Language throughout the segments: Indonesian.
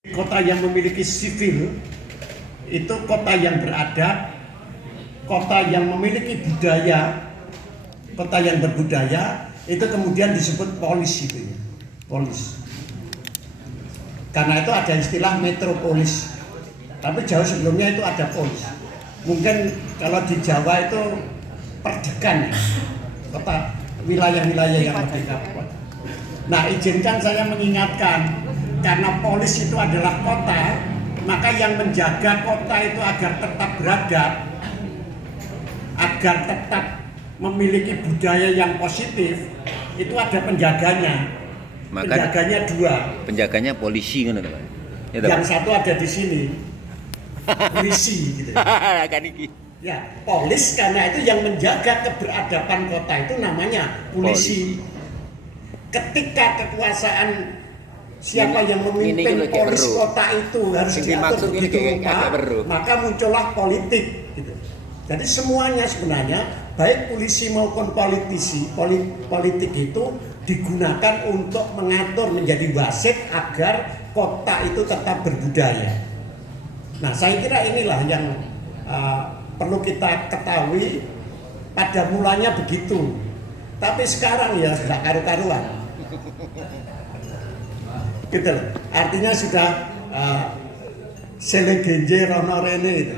Kota yang memiliki sivil itu kota yang beradab, kota yang memiliki budaya, kota yang berbudaya itu kemudian disebut polis itu ya. Polis. Karena itu ada istilah metropolis. Tapi jauh sebelumnya itu ada polis. Mungkin kalau di Jawa itu perdekan ya. Kota wilayah-wilayah yang merdeka. Nah, izinkan saya mengingatkan, karena polis itu adalah kota, maka yang menjaga kota itu agar tetap beradab, agar tetap memiliki budaya yang positif, itu ada penjaganya. Maka penjaganya dua. Penjaganya polisi kan, Pak. Ya, yang satu ada di sini, polisi gitu. Kan iki. Ya, polis karena itu yang menjaga keberadaban kota itu namanya polisi. Ketika kekuasaan siapa yang memimpin polis kota itu harus diatur begitu rupa, maka muncullah politik gitu. Jadi semuanya sebenarnya baik polisi maupun politik itu digunakan untuk mengatur menjadi wasit agar kota itu tetap berbudaya. Nah, saya kira inilah yang perlu kita ketahui. Pada mulanya begitu, tapi sekarang ya sudah karu-karuan. Gitu loh. Artinya sudah selegenje rono rene itu.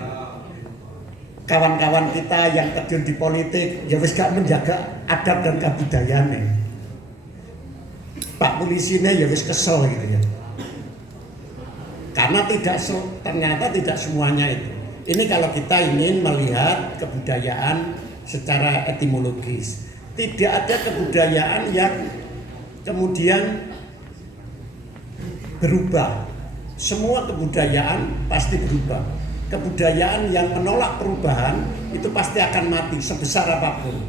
Kawan-kawan kita yang terjun di politik ya wis gak menjaga adab dan kebudayaannya. Pak polisinya ya wis kesel gitu ya. Karena ternyata tidak semuanya itu. Ini kalau kita ingin melihat kebudayaan secara etimologis. Tidak ada kebudayaan yang kemudian berubah. Semua kebudayaan pasti berubah. Kebudayaan yang menolak perubahan itu pasti akan mati sebesar apapun.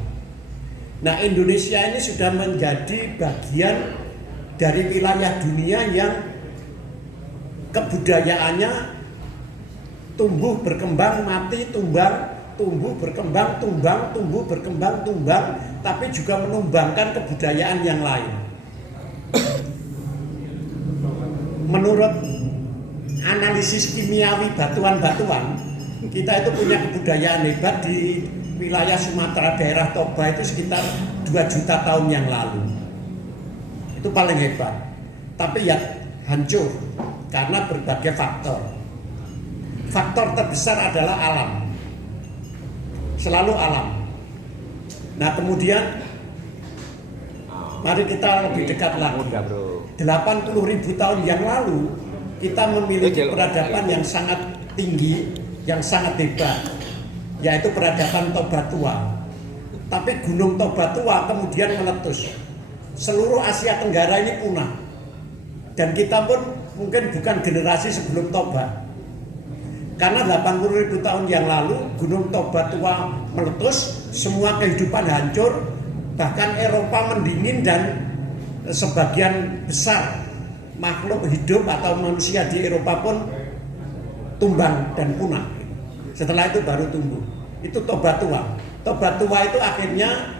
Nah, Indonesia ini sudah menjadi bagian dari wilayah dunia yang kebudayaannya tumbuh berkembang mati tumbang, tumbuh berkembang tumbang, tumbuh berkembang tumbang, tapi juga menumbangkan kebudayaan yang lain. Menurut analisis kimiawi batuan-batuan, kita itu punya kebudayaan hebat di wilayah Sumatera, daerah Toba itu sekitar 2 juta tahun yang lalu. Itu paling hebat. Tapi ya hancur karena berbagai faktor. Faktor terbesar adalah alam. Selalu alam. Nah, kemudian mari kita lebih dekat lagi. 80.000 tahun yang lalu kita memiliki peradaban yang sangat tinggi, yang sangat hebat, yaitu peradaban Toba Tua. Tapi Gunung Toba Tua kemudian meletus. Seluruh Asia Tenggara ini punah. Dan kita pun mungkin bukan generasi sebelum Toba. Karena 80.000 tahun yang lalu Gunung Toba Tua meletus, semua kehidupan hancur, bahkan Eropa mendingin dan sebagian besar makhluk hidup atau manusia di Eropa pun tumbang dan punah. Setelah itu baru tumbuh. Itu Toba Tua. Toba Tua itu akhirnya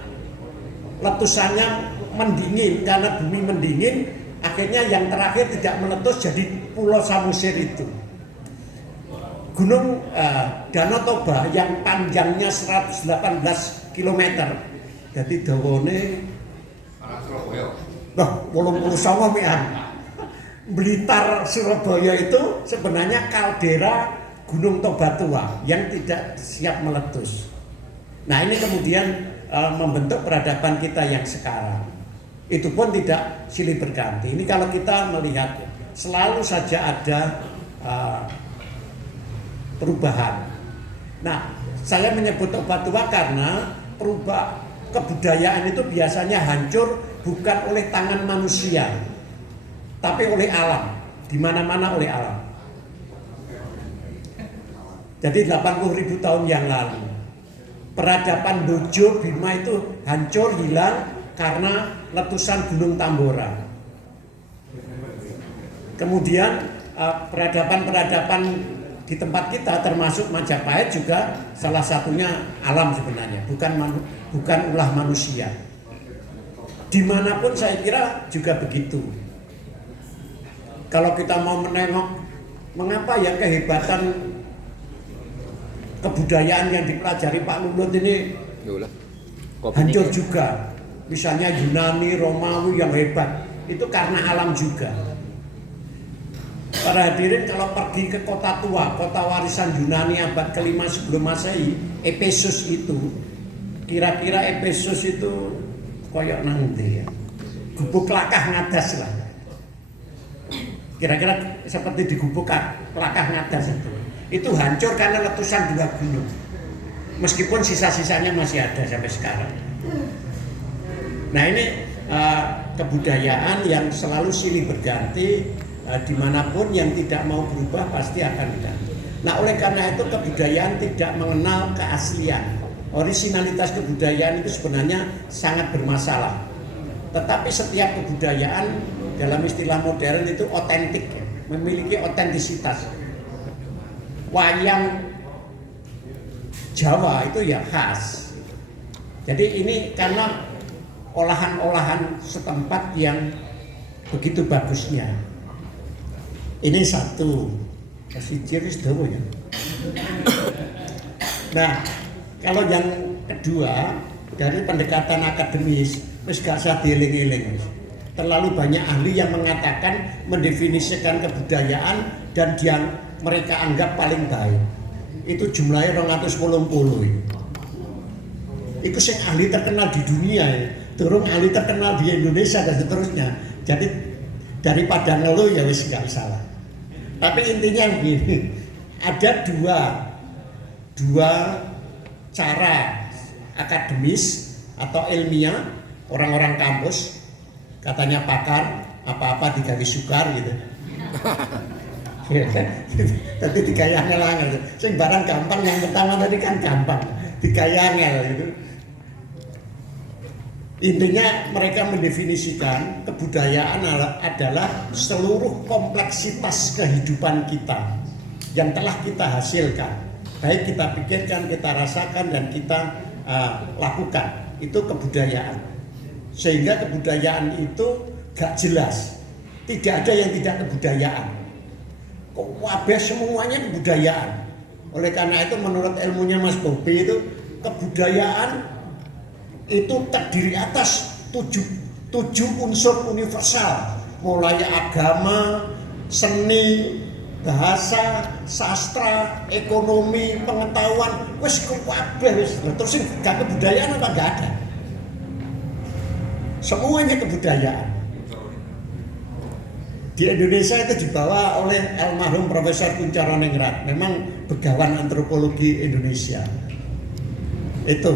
letusannya mendingin, karena bumi mendingin, akhirnya yang terakhir tidak meletus jadi Pulau Samosir itu. Gunung Danau Toba yang panjangnya 118 km. Jadi dawane loh, 89 mian. Blitar Surabaya itu sebenarnya kaldera Gunung Toba Tua yang tidak siap meletus. Nah, ini kemudian membentuk peradaban kita yang sekarang. Itu pun tidak silih berganti. Ini kalau kita melihat selalu saja ada perubahan. Nah, saya menyebut Toba Tua karena kebudayaan itu biasanya hancur bukan oleh tangan manusia, tapi oleh alam, di mana-mana oleh alam. Jadi 80.000 tahun yang lalu, peradaban Bojo Bima itu hancur, hilang karena letusan Gunung Tambora. Kemudian peradaban-peradaban di tempat kita termasuk Majapahit juga salah satunya alam sebenarnya, bukan ulah manusia. Dimanapun saya kira juga begitu. Kalau kita mau menengok mengapa ya kehebatan kebudayaan yang dipelajari Pak Lulut ini hancur juga. Misalnya Yunani, Romawi yang hebat, itu karena alam juga. Para hadirin kalau pergi ke kota tua, kota warisan Yunani abad ke-5 sebelum Masehi, Efesus itu, kira-kira Efesus itu koyok nanti ya, gubuk lakah ngadas lah. Kira-kira seperti di gubuk lakah ngadas itu hancur karena letusan 2 gunung. Meskipun sisa-sisanya masih ada sampai sekarang. Nah ini kebudayaan yang selalu silih berganti, dimanapun yang tidak mau berubah pasti akan diganti. Nah oleh karena itu kebudayaan tidak mengenal keaslian. Orisinalitas kebudayaan itu sebenarnya sangat bermasalah. Tetapi setiap kebudayaan dalam istilah modern itu otentik, memiliki otentisitas. Wayang Jawa itu ya khas. Jadi ini karena olahan-olahan setempat yang begitu bagusnya. Ini satu. Kasih ciri sedawa ya. Nah, kalau yang kedua dari pendekatan akademis, wis gak usah dieling-eling. Terlalu banyak ahli yang mengatakan mendefinisikan kebudayaan dan yang mereka anggap paling baik. Itu jumlahnya 280. Itu sing ahli terkenal di dunia ya. Turun ahli terkenal di Indonesia dan seterusnya. Jadi daripada ngeluh ya wis gak salah. Tapi intinya begini, ada dua cara akademis atau ilmiah orang-orang kampus, katanya pakar, apa-apa digawe sukar gitu. Tadi dikayangel angel. Sing barang gampang yang pertama tadi kan gampang, dikayangel gitu. Intinya mereka mendefinisikan kebudayaan adalah seluruh kompleksitas kehidupan kita yang telah kita hasilkan. Baik kita pikirkan, kita rasakan, dan kita lakukan. Itu kebudayaan. Sehingga kebudayaan itu gak jelas. Tidak ada yang tidak kebudayaan. Kabeh semuanya kebudayaan. Oleh karena itu menurut ilmunya Mas Bobi itu kebudayaan itu terdiri atas tujuh unsur universal, mulai agama, seni, bahasa, sastra, ekonomi, pengetahuan, wis kabeh wis. Terus sing gak kebudayaan apa gak ada? Semuanya kebudayaan. Di Indonesia itu dibawa oleh almarhum Profesor Kunchoro-Ningrat, memang begawan antropologi Indonesia. Itu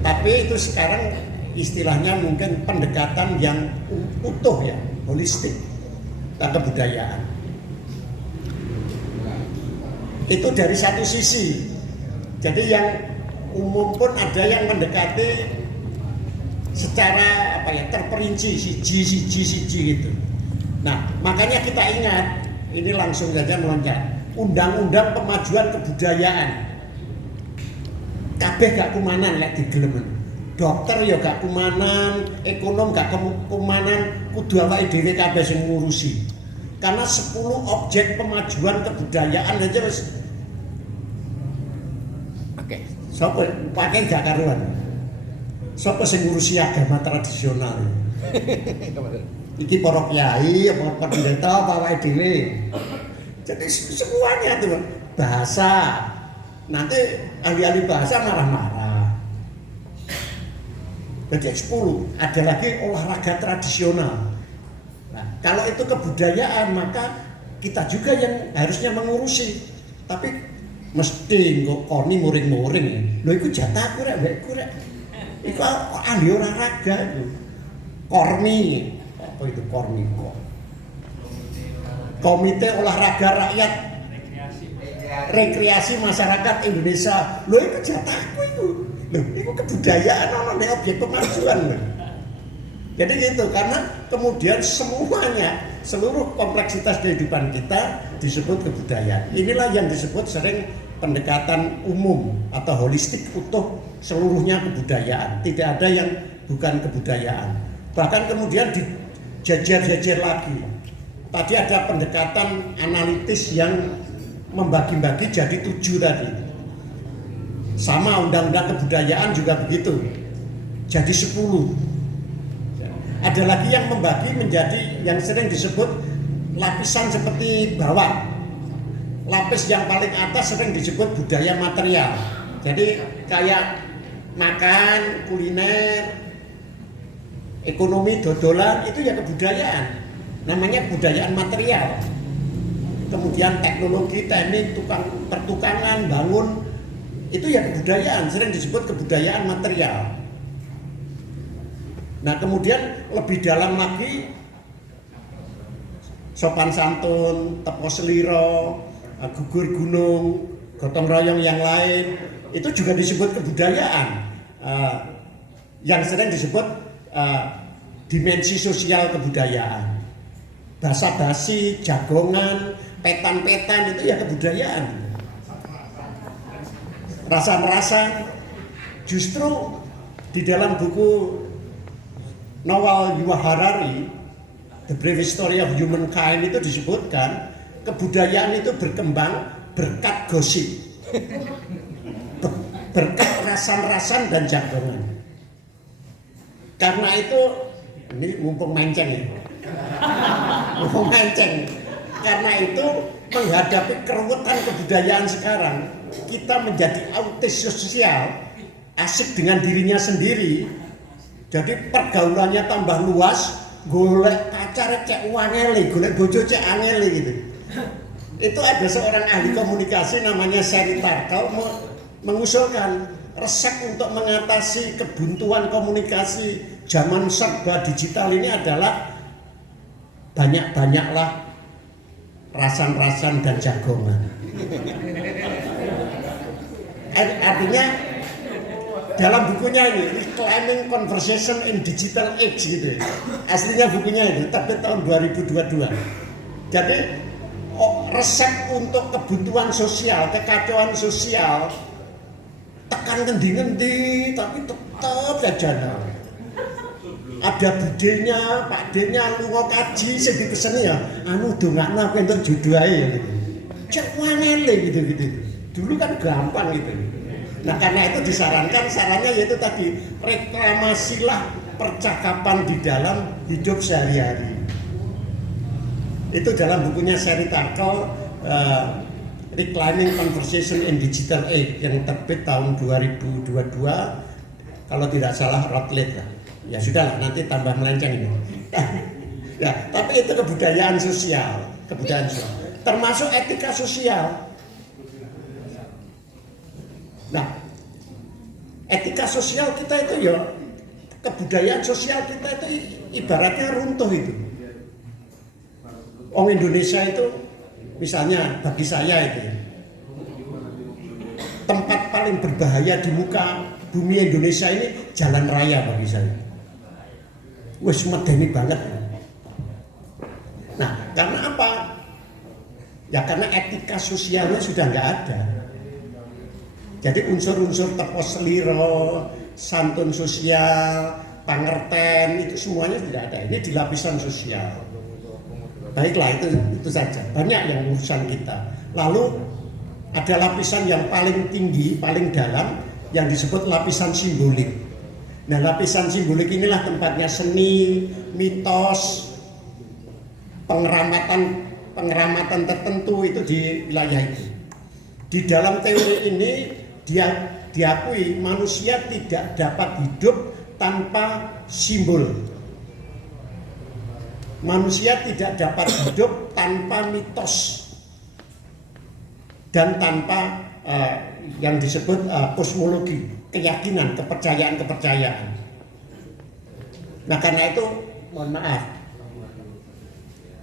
tapi itu sekarang istilahnya mungkin pendekatan yang utuh ya, holistik tentang kebudayaan. Itu dari satu sisi. Jadi yang umum pun ada yang mendekati secara terperinci siji gitu. Nah, makanya kita ingat, ini langsung saja meloncat. Undang-Undang Pemajuan Kebudayaan. Kabeh gak kumanan lek digelemen. Dokter ya gak kumanan, ekonom gak kumanan, kudu awake dhewe kabeh sing ngurusi. Karena 10 objek pemajuan kebudayaan aja wis oke. Sopo pakai gak karuan. Sopo sing ngurusi agama tradisional. Iki para kiai, apa pendeta, apa awake dhewe. Jadi semuanya tuh bahasa. Nanti ahli-ahli bahasa marah-marah. Jadi 10, ada lagi olahraga tradisional. Nah, kalau itu kebudayaan maka kita juga yang harusnya mengurusi. Tapi mesti kok koni muring-muring. Lho iku jatahku rek, mbekku rek. Iku ahli olahraga itu. Kormi, apa itu kormi kok? Komite Olahraga Rakyat Rekreasi Masyarakat Indonesia. Lho itu jatahku itu. Lho itu kebudayaan ono nek objek pemajuan lho. Jadi gitu, karena kemudian semuanya, seluruh kompleksitas kehidupan kita disebut kebudayaan. Inilah yang disebut sering pendekatan umum atau holistik utuh, seluruhnya kebudayaan. Tidak ada yang bukan kebudayaan. Bahkan kemudian dijajar-jajar lagi. tadi ada pendekatan analitis yang membagi-bagi jadi 7 tadi. Sama undang-undang kebudayaan juga begitu, jadi 10. Ada lagi yang membagi menjadi yang sering disebut lapisan seperti bawah. Lapis yang paling atas sering disebut budaya material. Jadi kayak makan, kuliner, ekonomi, dodolan, itu ya kebudayaan. Namanya kebudayaan material. Kemudian teknologi, teknik, pertukangan, bangun, itu ya kebudayaan, sering disebut kebudayaan material. Nah kemudian lebih dalam lagi, sopan santun, tepo seliro, gugur gunung, gotong royong yang lain, itu juga disebut kebudayaan. Yang sering disebut dimensi sosial kebudayaan. Basa-basi, jagongan, petan-petan, itu ya kebudayaan. Rasa-rasa, justru di dalam buku Novel Yuval Harari, The Brief History of Humankind, itu disebutkan kebudayaan itu berkembang berkat gosip, berkat rasan-rasan dan jagongan. Karena itu, ini mumpung menceng ya, mumpung menceng. Karena itu menghadapi keruwetan kebudayaan sekarang, kita menjadi autis sosial, asik dengan dirinya sendiri. Jadi pergaulannya tambah luas, golek pacar cek wangele, golek bojo cek angele gitu. Itu ada seorang ahli komunikasi namanya Sherry Turkle mengusulkan resep untuk mengatasi kebuntuan komunikasi zaman serba digital ini adalah banyak-banyaklah rasan-rasan dan jagongan. Artinya dalam bukunya ini Reclaiming Conversation in Digital Age gitu. Aslinya bukunya itu terbit tahun 2022. Jadi resep untuk kebuntuan sosial, kekacauan sosial, tekan ngendi-ngendi tapi tetap aja ada budenya, Pak D-nya lunga kaji sing dipeseni ya, anu dongakno kowe entuk jodoh ae gitu. Cek wangele gitu-gitu. Dulu kan gampang gitu. Nah, karena itu disarankan, sarannya yaitu tadi, reklamasilah percakapan di dalam hidup sehari-hari. Itu dalam bukunya Sherry Turkle, Reclaiming Conversation in Digital Age yang terbit tahun 2022, kalau tidak salah Routledge lah. Ya sudahlah, nanti tambah melenceng ini. Ya, tapi itu kebudayaan sosial, termasuk etika sosial. Nah, etika sosial kita itu ya, kebudayaan sosial kita itu ibaratnya runtuh itu. Orang Indonesia itu, misalnya bagi saya itu, tempat paling berbahaya di muka bumi Indonesia ini jalan raya bagi saya. Wes medeni banget. Nah, karena apa? Ya karena etika sosialnya sudah nggak ada. Jadi unsur-unsur tepo seliro, santun sosial, pangerten, itu semuanya tidak ada. Ini di lapisan sosial. Baiklah, itu saja. Banyak yang urusan kita. Lalu ada lapisan yang paling tinggi, paling dalam, yang disebut lapisan simbolik. Nah, lapisan simbolik inilah tempatnya seni, mitos, pengeramatan tertentu itu di wilayah itu. Di dalam teori ini dia diakui manusia tidak dapat hidup tanpa simbol. Manusia tidak dapat hidup tanpa mitos dan tanpa yang disebut kosmologi, keyakinan, kepercayaan. Nah, karena itu mohon maaf,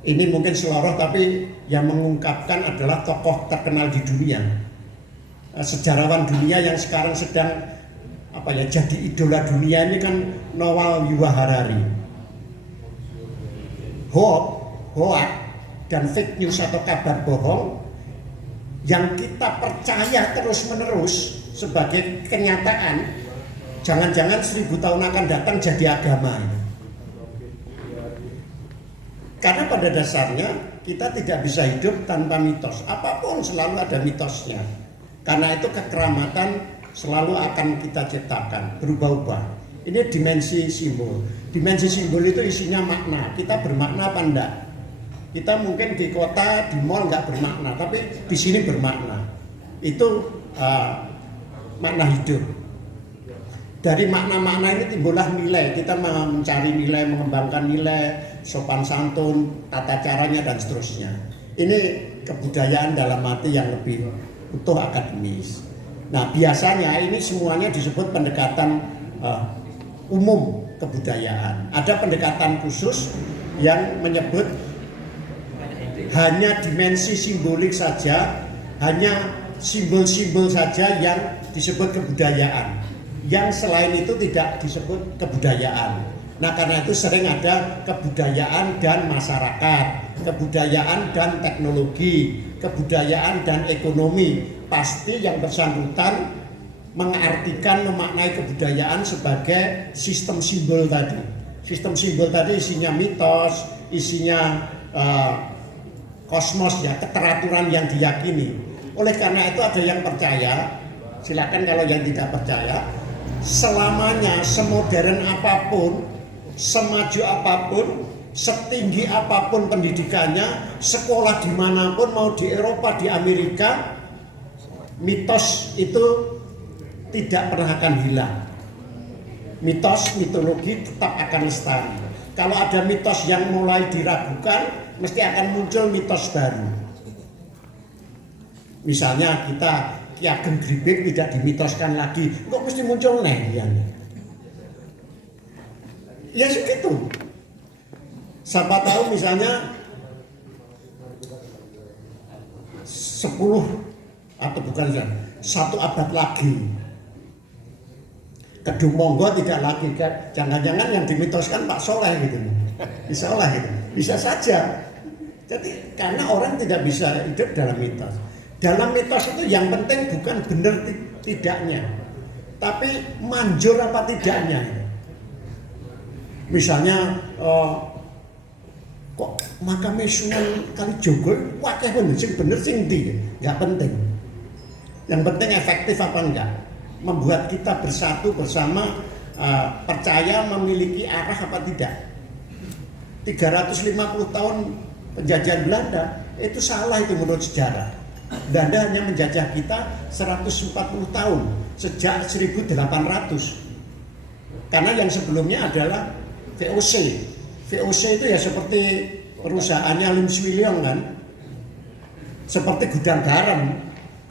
ini mungkin seloroh tapi yang mengungkapkan adalah tokoh terkenal di dunia, sejarawan dunia yang sekarang sedang jadi idola dunia ini kan Novel Yuval Harari. Hoax dan fake news atau kabar bohong yang kita percaya terus-menerus sebagai kenyataan, jangan-jangan 1000 tahun akan datang jadi agama. Karena pada dasarnya kita tidak bisa hidup tanpa mitos. Apapun selalu ada mitosnya. Karena itu kekeramatan selalu akan kita ciptakan, berubah-ubah. Ini dimensi simbol. Dimensi simbol itu isinya makna. Kita bermakna apa enggak? Kita mungkin di kota, di mall nggak bermakna, tapi di sini bermakna. Itu makna hidup. Dari makna-makna ini timbullah nilai. Kita mencari nilai, mengembangkan nilai, sopan santun, tata caranya dan seterusnya. Ini kebudayaan dalam arti yang lebih utuh akademis. Nah, biasanya ini semuanya disebut pendekatan umum kebudayaan. Ada pendekatan khusus yang menyebut hanya dimensi simbolik saja, hanya simbol-simbol saja yang disebut kebudayaan. Yang selain itu tidak disebut kebudayaan. Nah, karena itu sering ada kebudayaan dan masyarakat, kebudayaan dan teknologi, kebudayaan dan ekonomi. Pasti yang bersangkutan mengartikan, memaknai kebudayaan sebagai sistem simbol tadi. Sistem simbol tadi isinya mitos, isinya kosmos ya, keteraturan yang diyakini. Oleh karena itu ada yang percaya, silakan kalau yang tidak percaya, selamanya semodern apapun, semaju apapun, setinggi apapun pendidikannya, sekolah dimanapun, mau di Eropa, di Amerika, mitos itu tidak pernah akan hilang. Mitos, mitologi tetap akan lestari. Kalau ada mitos yang mulai diragukan, mesti akan muncul mitos baru. Misalnya kita Ki Ageng Gribek tidak dimitoskan lagi, kok mesti muncul Nehian? Ya segitu. Siapa tahu misalnya 10 atau bukan 1 abad lagi, Kedung Monggo tidak lagi, jangan-jangan yang dimitoskan Pak Soleh gitu, bisa lah gitu, bisa saja. Jadi karena orang tidak bisa hidup dalam mitos. Dalam mitos itu yang penting bukan benar tidaknya, tapi manjur apa tidaknya. Misalnya kok makame Sunan Kalijogo wakeh bener sing ndi, nggak penting. Yang penting efektif apa enggak, membuat kita bersatu bersama, percaya memiliki arah apa tidak. 350 tahun penjajahan Belanda itu salah itu menurut sejarah. Belanda hanya menjajah kita 140 tahun sejak 1800. Karena yang sebelumnya adalah VOC. VOC itu ya seperti perusahaannya Lim Swee Leong kan, seperti gudang garam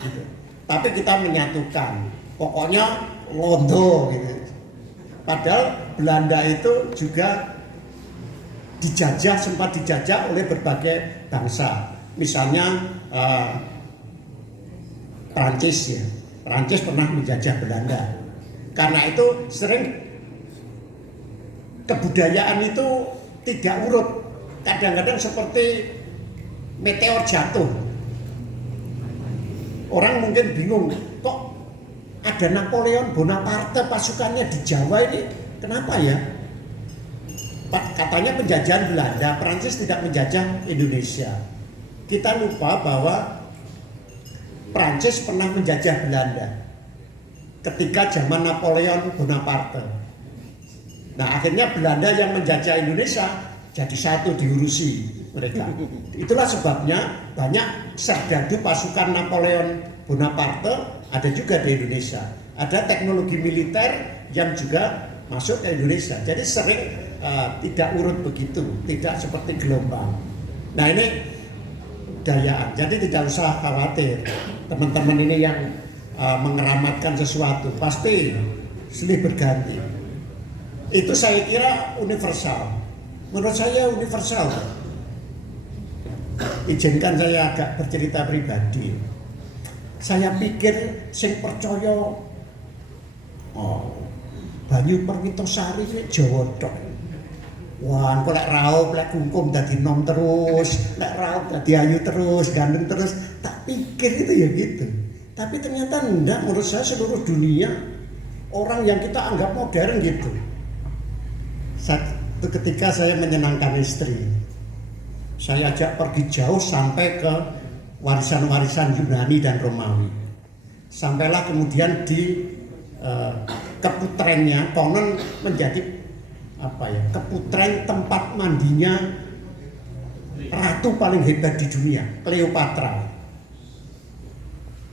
gitu. Tapi kita menyatukan, pokoknya londo gitu. Padahal Belanda itu juga dijajah, sempat dijajah oleh berbagai bangsa. Misalnya Prancis ya, Prancis pernah menjajah Belanda. Karena itu sering kebudayaan itu tidak urut, kadang-kadang seperti meteor jatuh. Orang mungkin bingung, kok ada Napoleon Bonaparte pasukannya di Jawa ini, kenapa ya? Katanya penjajahan Belanda, Prancis tidak menjajah Indonesia. Kita lupa bahwa Prancis pernah menjajah Belanda ketika zaman Napoleon Bonaparte. Nah, akhirnya Belanda yang menjajah Indonesia jadi satu, diurusi mereka. Itulah sebabnya banyak serdadu pasukan Napoleon Bonaparte ada juga di Indonesia. Ada teknologi militer yang juga masuk ke Indonesia. Jadi sering tidak urut begitu, tidak seperti gelombang. Nah, ini budayaan. Jadi tidak usah khawatir. Teman-teman ini yang mengeramatkan sesuatu pasti silih berganti. Itu saya kira universal. Menurut saya universal. Izinkan saya agak bercerita pribadi. Saya pikir sing percaya Banyu Perwitosari Jawa tok. Wah, kok lek raup, lek kungkum dadi nom terus, lek raup dadi ayu terus, gandeng terus. Tak pikir itu ya gitu. Tapi ternyata enggak, menurut saya seluruh dunia orang yang kita anggap modern gitu. Satu ketika saya menyenangkan istri, Saya ajak pergi jauh sampai ke warisan-warisan Yunani dan Romawi. Sampailah kemudian di keputrennya, konon menjadi keputren tempat mandinya ratu paling hebat di dunia, Cleopatra.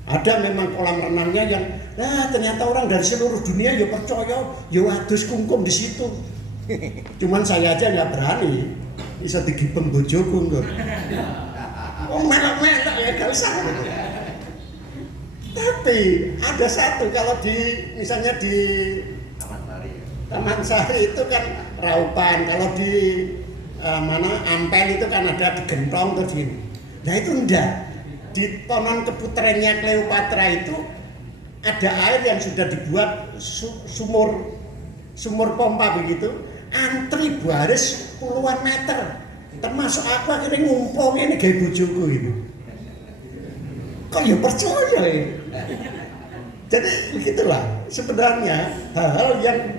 Ada memang kolam renangnya yang, ternyata orang dari seluruh dunia ya percaya, ya adus kungkum di situ. Cuman saya aja nggak berani, bisa digibeng bojoku lho. Oh melak-melak ya gak usah. Tapi ada satu, kalau misalnya di Taman Sari itu kan raupan, kalau di Ampel itu kan ada digentong tuh gini. Nah itu enggak. Di konon keputrennya Cleopatra itu ada air yang sudah dibuat sumur pompa begitu, antri baris puluhan meter. Termasuk aku akhirnya ngumpul ini kayak bojoku itu. Kok ya percaya ya? Jadi begitulah sebenarnya hal-hal yang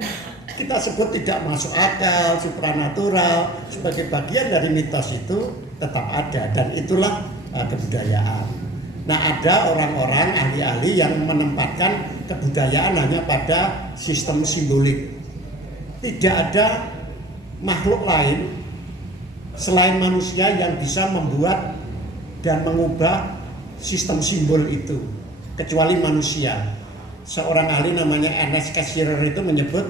kita sebut tidak masuk akal, supranatural, sebagai bagian dari mitos itu tetap ada, dan itulah kebudayaan. Nah, ada orang-orang ahli-ahli yang menempatkan kebudayaan hanya pada sistem simbolik. Tidak ada makhluk lain selain manusia yang bisa membuat dan mengubah sistem simbol itu, kecuali manusia. Seorang ahli namanya Ernest Cassirer itu menyebut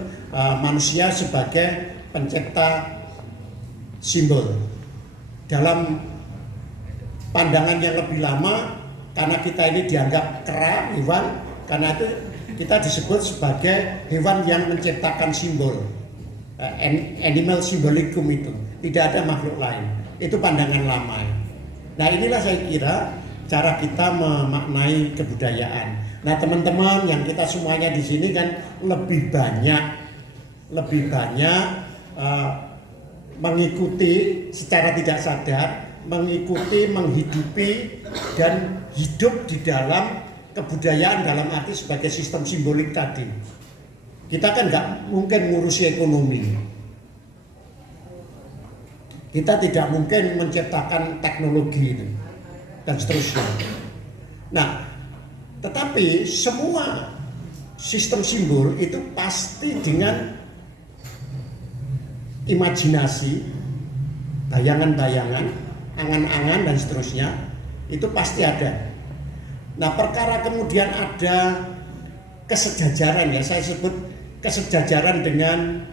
manusia sebagai pencipta simbol. Dalam pandangan yang lebih lama, karena kita ini dianggap kera, hewan, karena itu kita disebut sebagai hewan yang menciptakan simbol. Animal symbolicum itu, tidak ada makhluk lain. Itu pandangan lama. Nah, inilah saya kira cara kita memaknai kebudayaan. Nah, teman-teman yang kita semuanya di sini kan lebih banyak mengikuti secara tidak sadar, mengikuti, menghidupi dan hidup di dalam kebudayaan dalam arti sebagai sistem simbolik tadi. Kita kan nggak mungkin ngurusi ekonomi. Kita tidak mungkin menciptakan teknologi itu dan seterusnya. Nah, tetapi semua sistem simbol itu pasti dengan imajinasi, bayangan-bayangan, angan-angan dan seterusnya, itu pasti ada. Nah, perkara kemudian ada kesejajaran, ya saya sebut kesejajaran dengan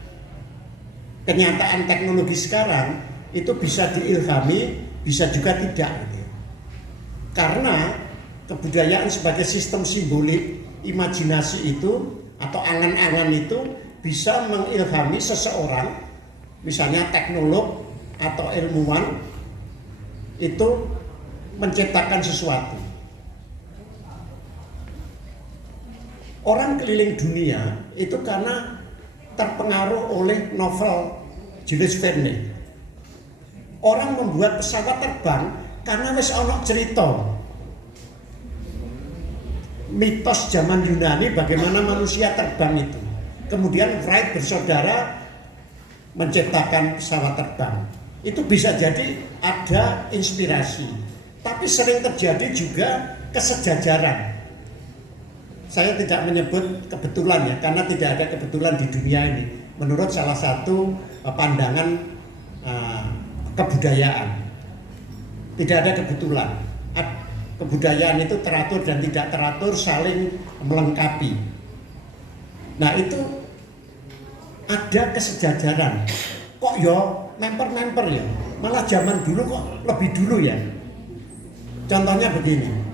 kenyataan teknologi sekarang, itu bisa diilhami, bisa juga tidak. Karena kebudayaan sebagai sistem simbolik, imajinasi itu atau angan-angan itu bisa mengilhami seseorang, misalnya teknolog atau ilmuwan, itu menciptakan sesuatu. Orang keliling dunia itu karena terpengaruh oleh novel Jules Verne. Orang membuat pesawat terbang karena wis ana cerita. Mitos zaman Yunani bagaimana manusia terbang itu. Kemudian Wright bersaudara menciptakan pesawat terbang. Itu bisa jadi ada inspirasi. Tapi sering terjadi juga kesejajaran. Saya tidak menyebut kebetulan ya, karena tidak ada kebetulan di dunia ini. Menurut salah satu pandangan kebudayaan, tidak ada kebetulan. Kebudayaan itu teratur dan tidak teratur saling melengkapi. Nah, itu ada kesejajaran. Kok ya memper-memper ya? Malah zaman dulu kok lebih dulu ya. Contohnya begini.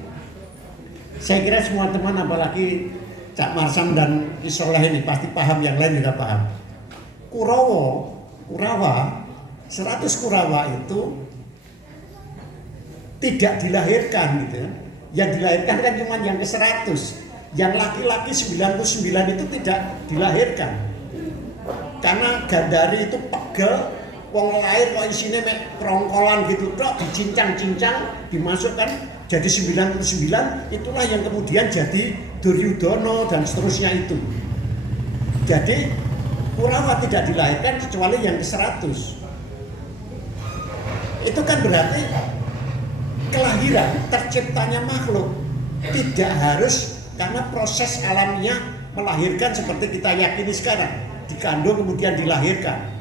Saya kira semua teman, apalagi Cak Marsam dan Isoleh ini pasti paham, yang lain juga paham. Kurawa, 100 Kurawa itu tidak dilahirkan gitu. Yang dilahirkan kan cuma yang ke-100. Yang laki-laki 99 itu tidak dilahirkan. Karena Gandari itu pegel, wong lahir kok isine mek krongkolan gitu tok, dicincang-cincang, dimasukkan jadi 99, itulah yang kemudian jadi Duryudono dan seterusnya itu. Jadi Kurawa tidak dilahirkan kecuali yang ke-100. Itu kan berarti kelahiran, terciptanya makhluk tidak harus karena proses alamiah melahirkan seperti kita yakini sekarang, dikandung kemudian dilahirkan.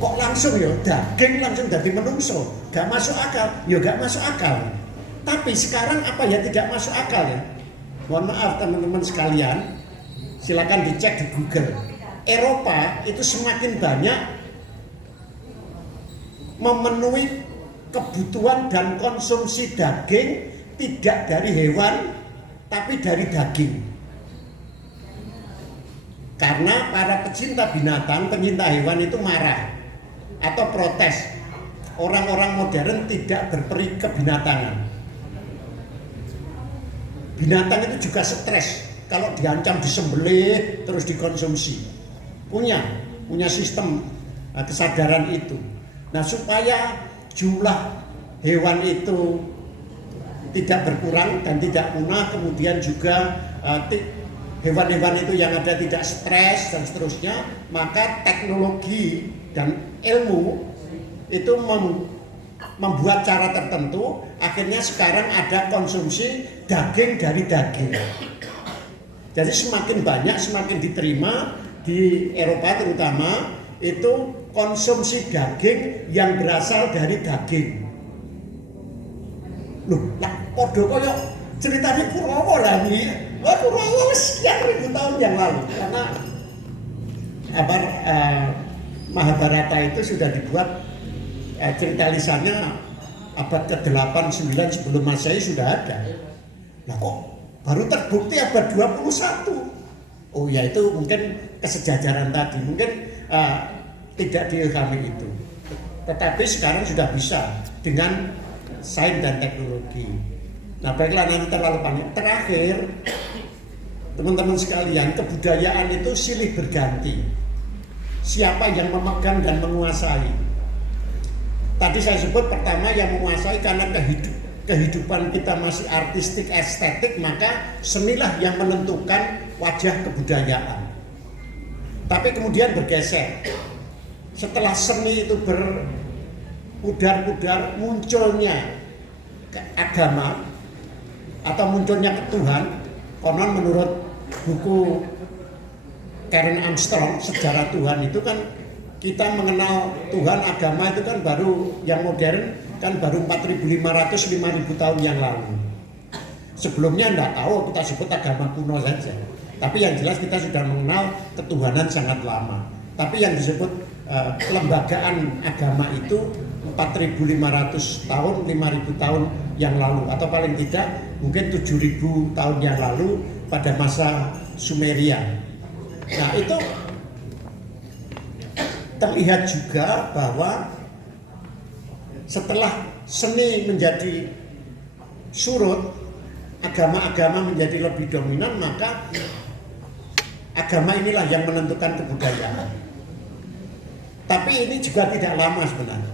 Kok langsung ya daging langsung jadi menungso, gak masuk akal, ya gak masuk akal. Tapi sekarang apa ya tidak masuk akal ya? Mohon maaf teman-teman sekalian, silakan dicek di Google. Eropa itu semakin banyak memenuhi kebutuhan dan konsumsi daging tidak dari hewan tapi dari daging. Karena para pecinta binatang, pencinta hewan itu marah atau protes. Orang-orang modern tidak berperi kebinatangan. Binatang itu juga stres kalau diancam disembelih terus dikonsumsi. Punya sistem kesadaran itu. Nah, supaya jumlah hewan itu tidak berkurang dan tidak punah, kemudian juga hewan-hewan itu yang ada tidak stres dan seterusnya, maka teknologi dan ilmu itu membuat cara tertentu, akhirnya sekarang ada konsumsi daging dari daging. Jadi semakin banyak, semakin diterima di Eropa terutama, itu konsumsi daging yang berasal dari daging. Loh, lah podo koyo ceritanya Kurawa lah nih. Wah, Kurawa sekian ribu tahun yang lalu. Karena Mahabharata itu sudah dibuat cerita lisannya abad ke-8 9 sebelum Masehi sudah ada. Nah kok baru terbukti abad 21? Oh ya, itu mungkin kesejajaran tadi, mungkin tidak diilhami itu. Tetapi sekarang sudah bisa dengan sains dan teknologi. Nah baiklah, nanti terlalu panjang. Terakhir, teman-teman sekalian, kebudayaan itu silih berganti. Siapa yang memegang dan menguasai? Tadi saya sebut pertama yang menguasai karena kehidupan kita masih artistik, estetik, maka senilah yang menentukan wajah kebudayaan. Tapi kemudian bergeser. Setelah seni itu berpudar-pudar, munculnya agama atau munculnya Tuhan. Konon menurut buku Karen Armstrong, Sejarah Tuhan, itu kan kita mengenal Tuhan, agama itu kan baru yang modern kan baru 4.500 5.000 tahun yang lalu. Sebelumnya enggak tahu, kita sebut agama kuno saja. Tapi yang jelas kita sudah mengenal ketuhanan sangat lama. Tapi yang disebut kelembagaan agama itu 4.500 tahun, 5.000 tahun yang lalu, atau paling tidak mungkin 7.000 tahun yang lalu pada masa Sumeria. Nah itu terlihat juga bahwa setelah seni menjadi surut, agama-agama menjadi lebih dominan, maka agama inilah yang menentukan kebudayaan. Tapi ini juga tidak lama sebenarnya.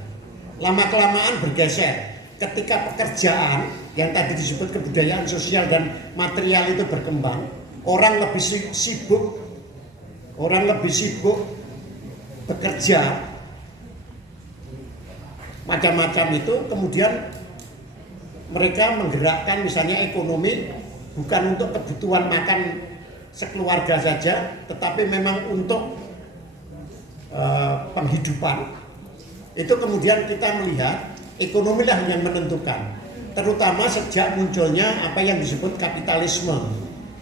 Lama-kelamaan bergeser. Ketika pekerjaan yang tadi disebut kebudayaan sosial dan material itu berkembang, orang lebih sibuk bekerja macam-macam itu, kemudian mereka menggerakkan misalnya ekonomi bukan untuk kebutuhan makan sekeluarga saja, tetapi memang untuk penghidupan. Itu kemudian kita melihat ekonomilah yang menentukan, terutama sejak munculnya apa yang disebut kapitalisme.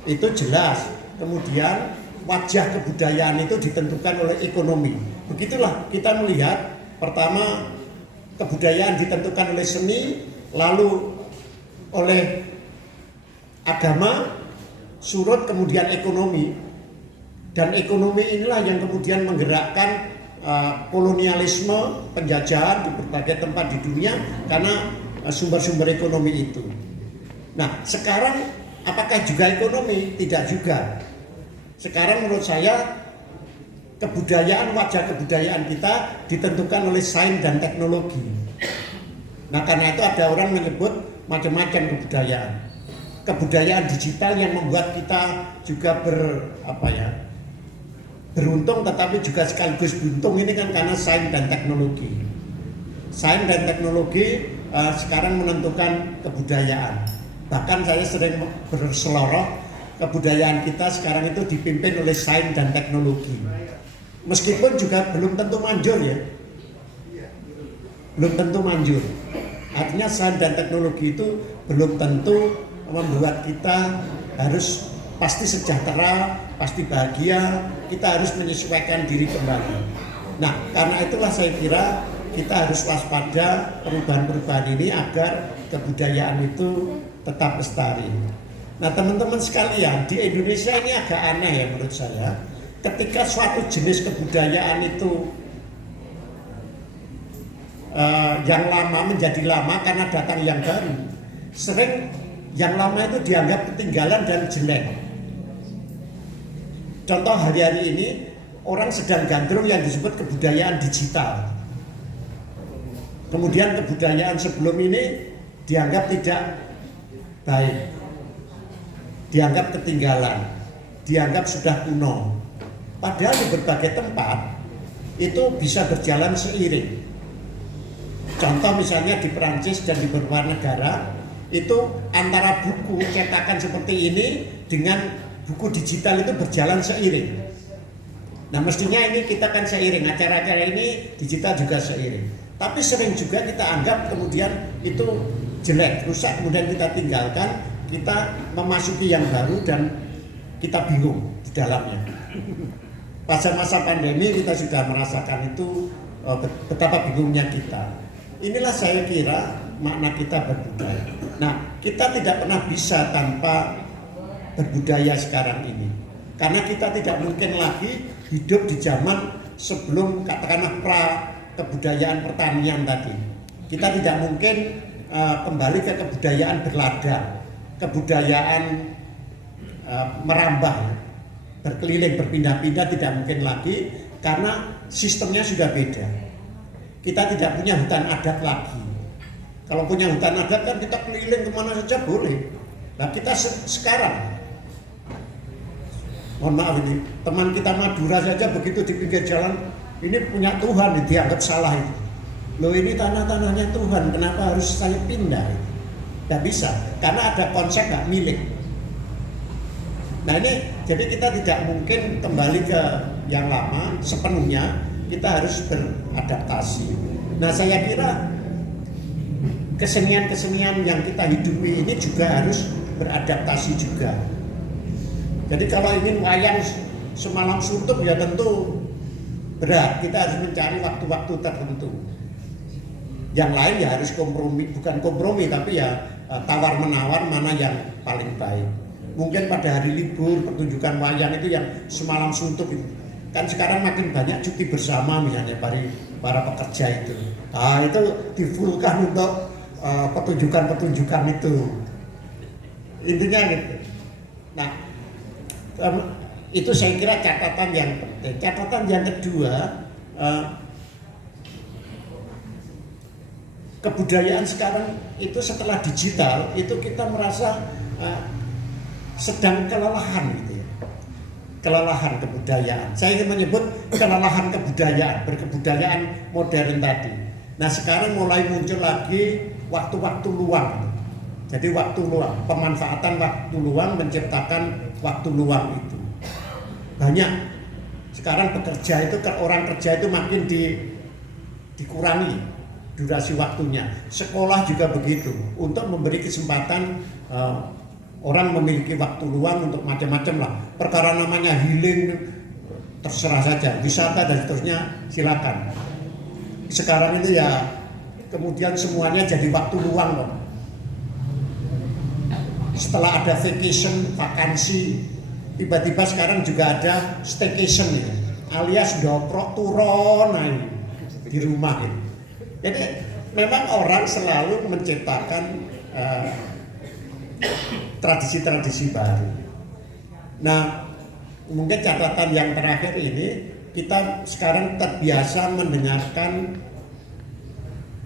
Itu jelas. Kemudian wajah kebudayaan itu ditentukan oleh ekonomi. Begitulah kita melihat, pertama kebudayaan ditentukan oleh seni, lalu oleh agama, surut, kemudian ekonomi. Dan ekonomi inilah yang kemudian menggerakkan kolonialisme, penjajahan di berbagai tempat di dunia karena sumber-sumber ekonomi itu. Nah, sekarang apakah juga ekonomi? Tidak juga. Sekarang menurut saya kebudayaan, wajah kebudayaan kita ditentukan oleh sains dan teknologi. Nah, karena itu ada orang menyebut macam-macam kebudayaan. Kebudayaan digital yang membuat kita juga beruntung tetapi juga sekaligus buntung ini kan karena sains dan teknologi. Sains dan teknologi sekarang menentukan kebudayaan. Bahkan saya sering berseloroh, kebudayaan kita sekarang itu dipimpin oleh sains dan teknologi. Meskipun juga belum tentu manjur ya. Belum tentu manjur. Artinya sains dan teknologi itu belum tentu membuat kita harus pasti sejahtera, pasti bahagia, kita harus menyesuaikan diri kembali. Nah, karena itulah saya kira kita harus waspada perubahan-perubahan ini agar kebudayaan itu tetap lestari. Nah, teman-teman sekalian, di Indonesia ini agak aneh ya menurut saya. Ketika suatu jenis kebudayaan itu yang lama menjadi lama karena datang yang baru, sering yang lama itu dianggap ketinggalan dan jelek. Contoh hari-hari ini orang sedang gandrung yang disebut kebudayaan digital. Kemudian kebudayaan sebelum ini dianggap tidak baik, dianggap ketinggalan, dianggap sudah kuno. Padahal di berbagai tempat itu bisa berjalan seiring. Contoh misalnya di Perancis dan di beberapa negara itu antara buku cetakan seperti ini dengan buku digital itu berjalan seiring. Nah mestinya ini kita kan seiring, acara-acara ini digital juga seiring. Tapi sering juga kita anggap kemudian itu jelek, rusak, kemudian kita tinggalkan, kita memasuki yang baru dan kita bingung di dalamnya. Pada masa pandemi kita sudah merasakan itu betapa bingungnya kita. Inilah saya kira makna kita berbudaya. Nah, kita tidak pernah bisa tanpa berbudaya sekarang ini. Karena kita tidak mungkin lagi hidup di zaman sebelum katakanlah pra kebudayaan pertanian tadi. Kita tidak mungkin kembali ke kebudayaan berladang, kebudayaan merambah, berkeliling, berpindah-pindah tidak mungkin lagi karena sistemnya sudah beda. Kita tidak punya hutan adat lagi. Kalau punya hutan adat kan kita keliling kemana saja boleh. Nah kita sekarang, mohon maaf ini, teman kita Madura saja begitu di pinggir jalan, ini punya Tuhan, dianggap salah itu. Loh ini tanah-tanahnya Tuhan, kenapa harus saya pindah? Tidak bisa, karena ada konsep gak milik. Nah ini, jadi kita tidak mungkin kembali ke yang lama sepenuhnya, kita harus beradaptasi. Nah saya kira kesenian-kesenian yang kita hidupi ini juga harus beradaptasi juga. Jadi kalau ingin wayang semalam suntuk ya tentu berat, kita harus mencari waktu-waktu tertentu. Yang lain ya harus kompromi, bukan kompromi tapi ya tawar-menawar mana yang paling baik. Mungkin pada hari libur pertunjukan wayang itu yang semalam suntuk itu. Kan sekarang makin banyak cuti bersama misalnya para pekerja itu. Nah itu difulkan untuk pertunjukan-pertunjukan itu. Intinya gitu. Nah itu saya kira catatan yang penting. Catatan yang kedua, kebudayaan sekarang itu setelah digital itu kita merasa sedang kelelahan gitu ya. Kelelahan kebudayaan. Saya ingin menyebut kelelahan kebudayaan, berkebudayaan modern tadi. Nah sekarang mulai muncul lagi waktu-waktu luang. Jadi waktu luang, pemanfaatan waktu luang menciptakan waktu luang itu. Banyak. Sekarang bekerja itu, orang kerja itu makin dikurangi durasi waktunya. Sekolah juga begitu, untuk memberi kesempatan orang memiliki waktu luang untuk macam-macam lah. Perkara namanya healing, terserah saja, wisata dan seterusnya silakan. Sekarang itu ya kemudian semuanya jadi waktu luang loh. Setelah ada vacation, vakansi, tiba-tiba sekarang juga ada staycation ya, alias doprok turun di rumah ya. Jadi memang orang selalu menciptakan tradisi-tradisi baru. Nah, mungkin catatan yang terakhir ini, kita sekarang terbiasa mendengarkan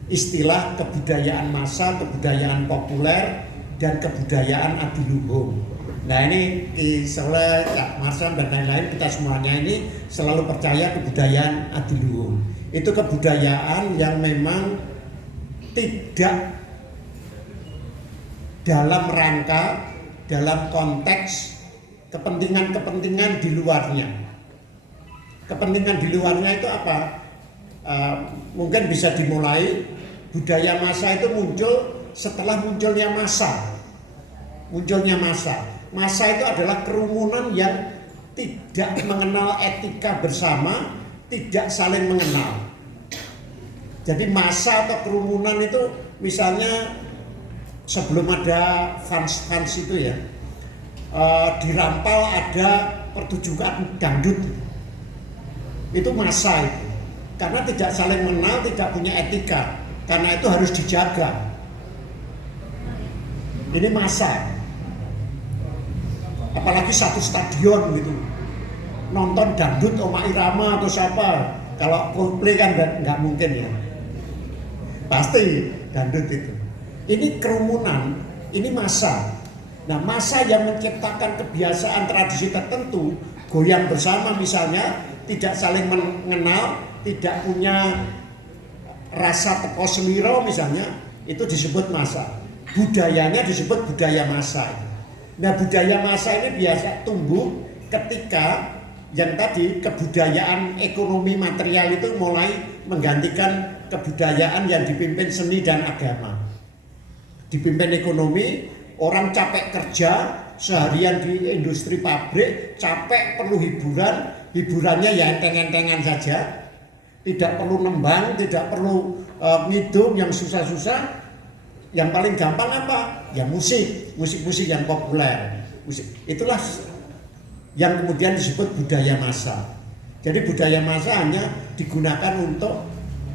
istilah kebudayaan massal, kebudayaan populer, dan kebudayaan adiluhung. Nah ini Ki Soleh, Cak Marsam dan lain-lain, kita semuanya ini selalu percaya kebudayaan adiluhung. Itu kebudayaan yang memang tidak dalam rangka, dalam konteks kepentingan-kepentingan di luarnya. Kepentingan di luarnya itu apa? Mungkin bisa dimulai, budaya massa itu muncul setelah munculnya massa. Massa itu adalah kerumunan yang tidak mengenal etika bersama, tidak saling mengenal. Jadi massa atau kerumunan itu misalnya sebelum ada fans itu ya, di Rampal ada pertunjukan dangdut. Itu massa itu. Karena tidak saling mengenal, tidak punya etika. Karena itu harus dijaga. Ini massa. Apalagi satu stadion gitu, nonton dangdut Oma Irama atau siapa. Kalau Coldplay kan nggak mungkin ya, pasti dangdut itu. Ini kerumunan, ini massa. Nah massa yang menciptakan kebiasaan tradisi tertentu, goyang bersama misalnya, tidak saling mengenal, tidak punya rasa teko seliro misalnya, itu disebut massa. Budayanya disebut budaya massa. Nah budaya massa ini biasa tumbuh ketika yang tadi kebudayaan ekonomi material itu mulai menggantikan kebudayaan yang dipimpin seni dan agama. Dipimpin ekonomi, orang capek kerja seharian di industri pabrik, capek perlu hiburan, hiburannya ya enteng-entengan saja, tidak perlu nembang, tidak perlu ngidung yang susah-susah. Yang paling gampang apa? Ya musik yang populer. Itulah yang kemudian disebut budaya massa. Jadi budaya massa hanya digunakan untuk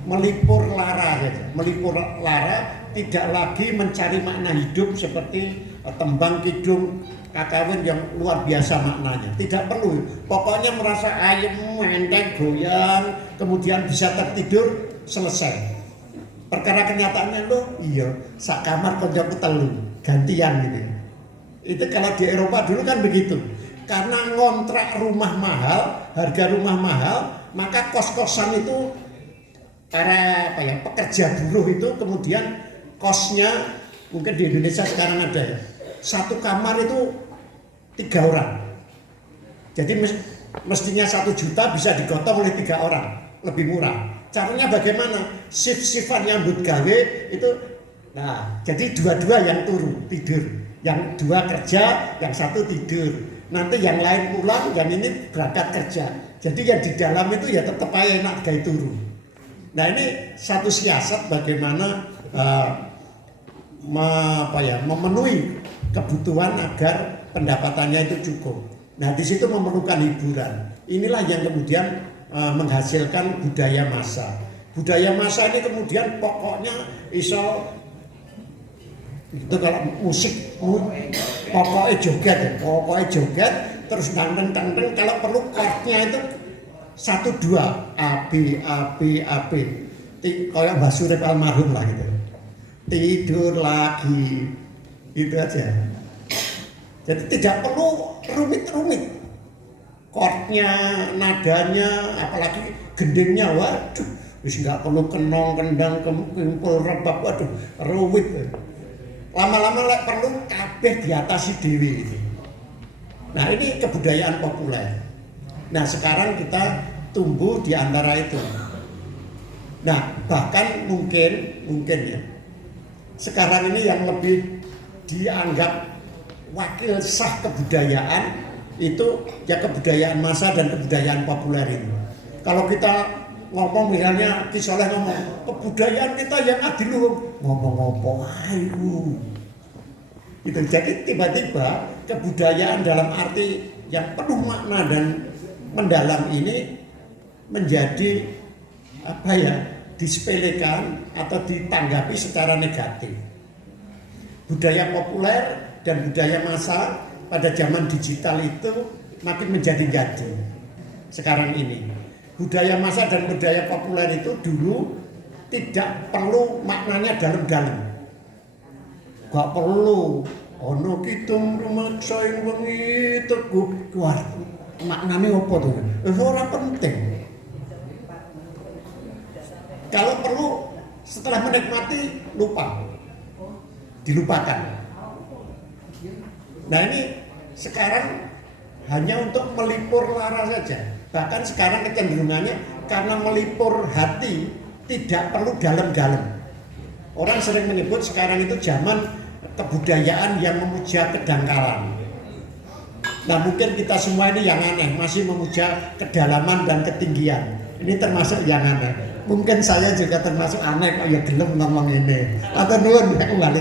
melipur lara saja. Melipur lara, tidak lagi mencari makna hidup seperti tembang kidung kakawin yang luar biasa maknanya. Tidak perlu. Pokoknya merasa ayem, enteng, goyang, kemudian bisa tertidur, selesai. Perkara kenyataannya lo iya sak kamar koncoku telu gantian gitu. Itu kalau di Eropa dulu kan begitu. Karena ngontrak rumah mahal, harga rumah mahal, maka kos-kosan itu para pekerja buruh itu kemudian kosnya mungkin di Indonesia sekarang ada ya. Satu kamar itu 3 orang. Jadi mestinya 1 juta bisa digotong oleh 3 orang, lebih murah. Caranya bagaimana? Shift-shiftan nyambut gawe itu, nah jadi dua-dua yang tidur, yang 2 kerja, yang 1 tidur. Nanti yang lain pulang, yang ini berangkat kerja. Jadi yang di dalam itu ya tetap aja enak gawe turu. Nah ini satu siasat bagaimana memenuhi kebutuhan agar pendapatannya itu cukup. Nah di situ memerlukan hiburan. Inilah yang kemudian menghasilkan budaya massa. Budaya massa ini kemudian pokoknya iso itu kalau musik pokoknya joget terus tanteng kalau perlu chordnya itu 1 2 A B kayak Mbah Surip almarhum lah gitu. Tidur lagi itu aja. Jadi tidak perlu rumit-rumit. Chordnya, nadanya, apalagi gendingnya, waduh, wis nggak perlu kenong, kendang, kempul, rebab, waduh, ruwit. Lama-lama perlu kabeh diatasi dewi. Nah ini kebudayaan populer. Nah sekarang kita tumbuh di antara itu. Nah bahkan mungkin ya, sekarang ini yang lebih dianggap wakil sah kebudayaan itu ya kebudayaan massa dan kebudayaan populer itu. Kalau kita ngomong misalnya Ki Soleh ngomong kebudayaan kita yang adiluhung, ngomong ayo. Itu jadi tiba-tiba kebudayaan dalam arti yang penuh makna dan mendalam ini menjadi disepelekan atau ditanggapi secara negatif. Budaya populer dan budaya massa pada zaman digital itu makin menjadi-jadi sekarang ini. Budaya massa dan budaya populer itu dulu tidak perlu maknanya dalam-dalam. Gak perlu Ana kidung rumaksa ing wengi teguh. Wah, maknane apa to? Ora penting. Kalau perlu setelah menikmati lupa, dilupakan. Nah ini sekarang hanya untuk melipur lara saja. Bahkan sekarang kecenderungannya karena melipur hati tidak perlu dalam-dalam. Orang sering menyebut sekarang itu zaman kebudayaan yang memuja kedangkalan. Nah mungkin kita semua ini yang aneh, masih memuja kedalaman dan ketinggian. Ini termasuk yang aneh. Mungkin saya juga termasuk aneh, kok ya gelem ngomong ini. Atau nuwun ya kembali.